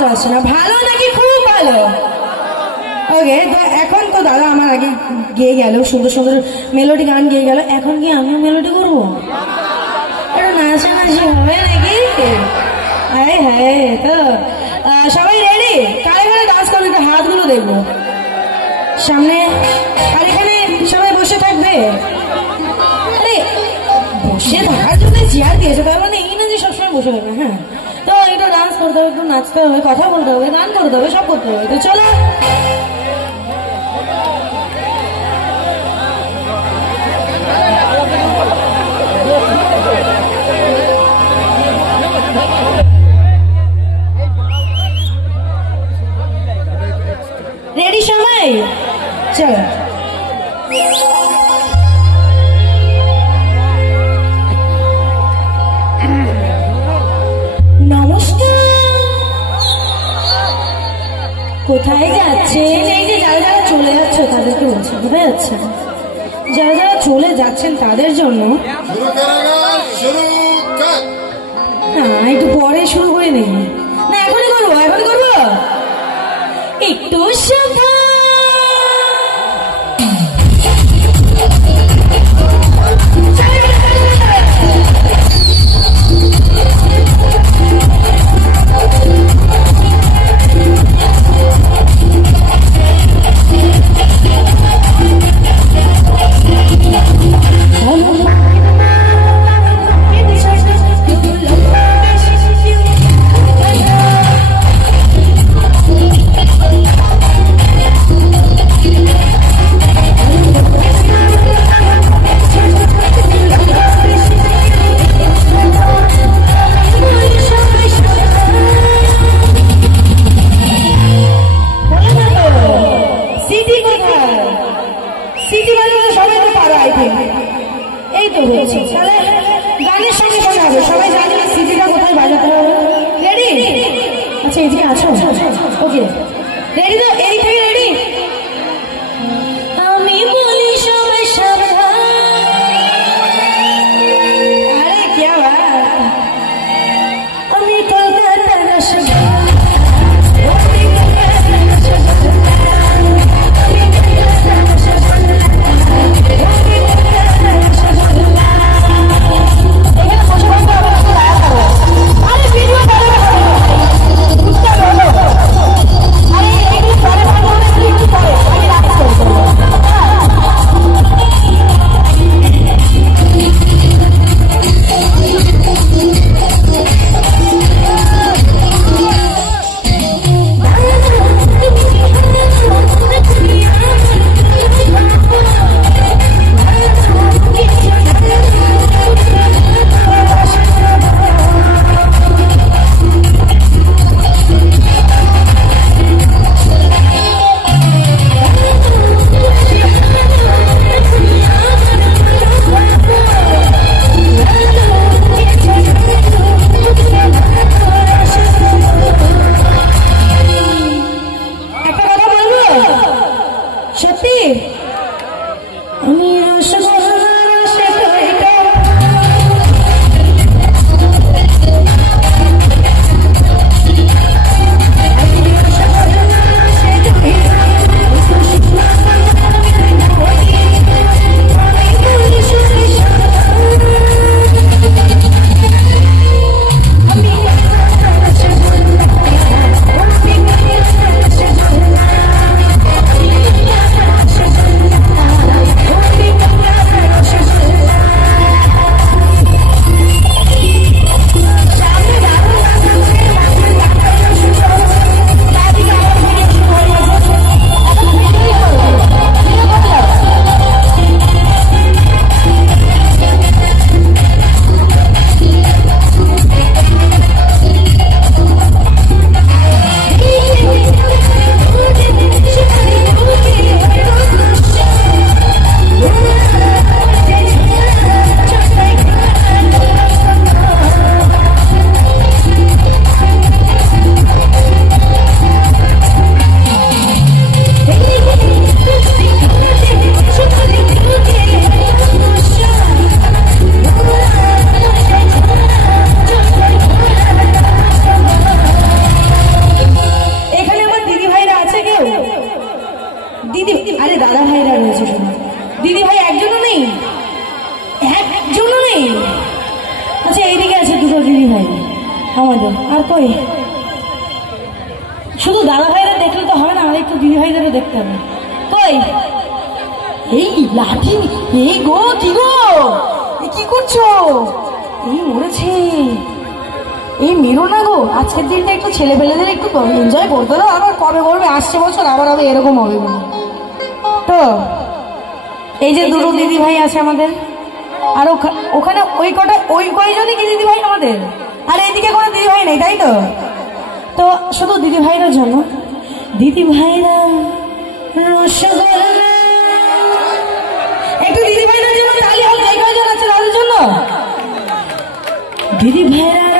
আওয়াজটা আসছে না। ভালো নাকি খুব ভালো? ওকে, তো এখন তো দাদা আমার আগে গেয়ে গেল, সুন্দর সুন্দর মেলোডি গান গেয়ে গেল, এখন কি আমিও মেলোডি করবো? একটু নাচানাচি হবে নাকি? হ্যাঁ হ্যাঁ, তো সবাই রেডি? কারে কারে ডান্স করবে একটু হাতগুলো দেখবো সামনে। আর এখানে সবাই বসে থাকবে? আরে বসে থাকার জন্য চেয়ার দিয়েছে, তার মানে এই না যে সবসময় বসে থাকবে। হ্যাঁ, তো একটু ডান্স করতে হবে, একটু নাচতে হবে, কথা বলতে হবে, গান করতে হবে, সব করতে হবে। তো চলো রেডি সবাই? চলো। নমস্কার, কোথায় যাচ্ছেন? এই যে যারা যারা চলে যাচ্ছে তাদেরকে বলছি, কোথায় যাচ্ছেন? যারা যারা চলে যাচ্ছেন তাদের জন্য না, একটু পরে শুরু করে নেই না, এখনই করবো, এখনই করবো। একটু গানের সঙ্গে শোনা হবে, সবাই জানি সিডিটা কোথায় বাজাতে হবে। রেডি? আচ্ছা এদিকে আছো? ওকে, রেডি তো? এই থেকে রেডি? আমি বলি সবাই সাবধান। আরে क्या बात, আমি কলকাতার রসগোল্লা। দিদি ভাই আমাদের, আর কই শুধু দাদা ভাইরা দেখলে তো হবে না, আমাদের একটু দিদি ভাইদেরও দেখতে হবে। কই এই লাঠি, এই গো কি গো, কি করছো? এই মরেছে, এই মেরো না গো, আজকের দিনটা একটু ছেলে পেলেদের একটু এনজয় করতে দাও। আবার কবে করবে, আসছে বছর আবার হবে, এরকম হবে তো। এই যে দুটো দিদি ভাই আছে আমাদের, আর ওখানে ওই কয়জনই কি দিদি ভাই আমাদের, আর এইদিকে কোনো দিদি ভাই নেই, তাই তো? তো শুধু দিদি ভাইরার জন্য, দিদি ভাইরা রসগোল্লা, একটু দিদি ভাইদের জন্য তালি হোক, এই কয়জন আছে তাদের জন্য। দিদি ভাইরা